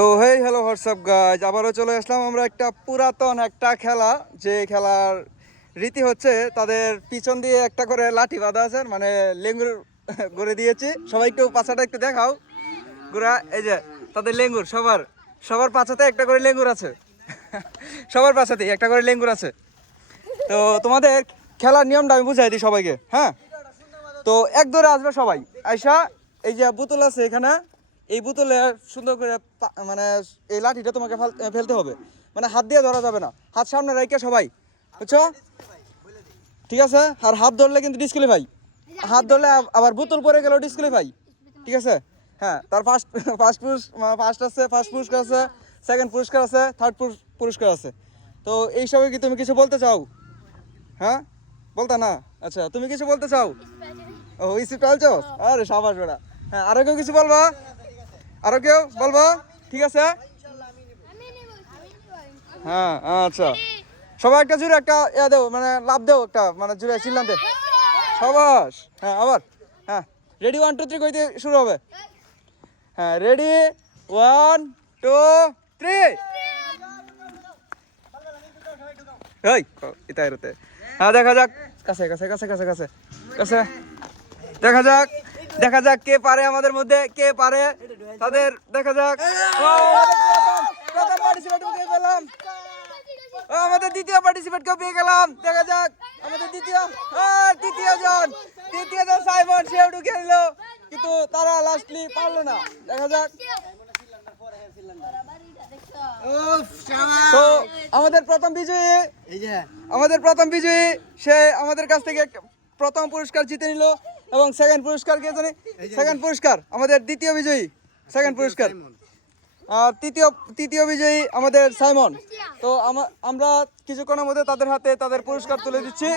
তো hey hello WhatsApp guys, আবারও চলে আসলাম আমরা একটা পুরাতন একটা খেলা, যে খেলার রীতি হচ্ছে তাদের পিছন দিয়ে একটা করে লাঠি বাঁধা আছে, মানে লেঙ্গুর করে দিয়েছি। সবাই একটু পাছাটা একটু দেখাও গুড়া, এই যে তাদের লেঙ্গুর, সবার সবার পাছাতে একটা করে লেঙ্গুর আছে। সবার পাছাতেই একটা করে লেঙ্গুর আছে। তো তোমাদের খেলার নিয়মটা আমি বুঝাই দিই সবাইকে। হ্যাঁ, তো এক দৌড়ে আসবে সবাই আয়সা, এই যে বোতল আছে এখানে, এই বোতলে সুন্দর করে মানে এই লাঠিটা তোমাকে ফেলতে হবে, মানে হাত দিয়ে ধরা যাবে না, হাত সামনে রেখে সবাই, বুঝছো? ঠিক আছে, আর হাত ধরলে কিন্তু ডিসক্যালিফাই, হাত ধরলে আবার বোতল পরে গেলেও ডিসক্যালিফাই। ঠিক আছে? হ্যাঁ, তার ফার্স্ট আছে, ফার্স্ট পুরস্কার আছে, সেকেন্ড পুরস্কার আছে, থার্ড পুরস্কার আছে। তো এই সবাই কি তুমি কিছু বলতে চাও? হ্যাঁ, বলতা না? আচ্ছা, তুমি কিছু বলতে চাও? ও ইসি চলছো, আরে সাবাস বেড়া। হ্যাঁ, আরো কেউ কিছু বলবা? আরো কেউ বলবা? ঠিক আছে, হ্যাঁ আচ্ছা, সবাই একটা জুড়ে একটা ইয়া দেও, মানে লাভ দেও একটা, মানে জুড়ে চিল্লান দে। সাবাস। হ্যাঁ, আবার। হ্যাঁ, রেডি 1 2 3 কইতে শুরু হবে। হ্যাঁ, রেডি 1 2 3। এই এটা এরতে। হ্যাঁ, দেখা যাক, কাছে কাছে কাছে কাছে কাছে কাছে, দেখা যাক কে পারে আমাদের মধ্যে, কে পারে তাদের, দেখা যাক। প্রথম পার্টিসিপেট পেয়ে গেলাম, আমাদের দ্বিতীয় পার্টিসিপেট কেউ পেয়ে গেলাম, দেখা যাক আমাদের তৃতীয় জন সাইমন, সেও ঢুকে নিল, কিন্তু তারা লাস্টলি পারলো না। দেখা যাক। তো আমাদের প্রথম বিজয়ী সে আমাদের কাছ থেকে প্রথম পুরস্কার জিতে নিল, এবং সেকেন্ড পুরস্কার কে জানি, সেকেন্ড পুরস্কার আমাদের দ্বিতীয় বিজয়ী, সেকেন্ড পুরস্কার। আর তৃতীয় বিজয়ী আমাদের সাইমন। তো আমরা কিছুক্ষণের মধ্যে তাদের হাতে তাদের পুরস্কার তুলে দিচ্ছি।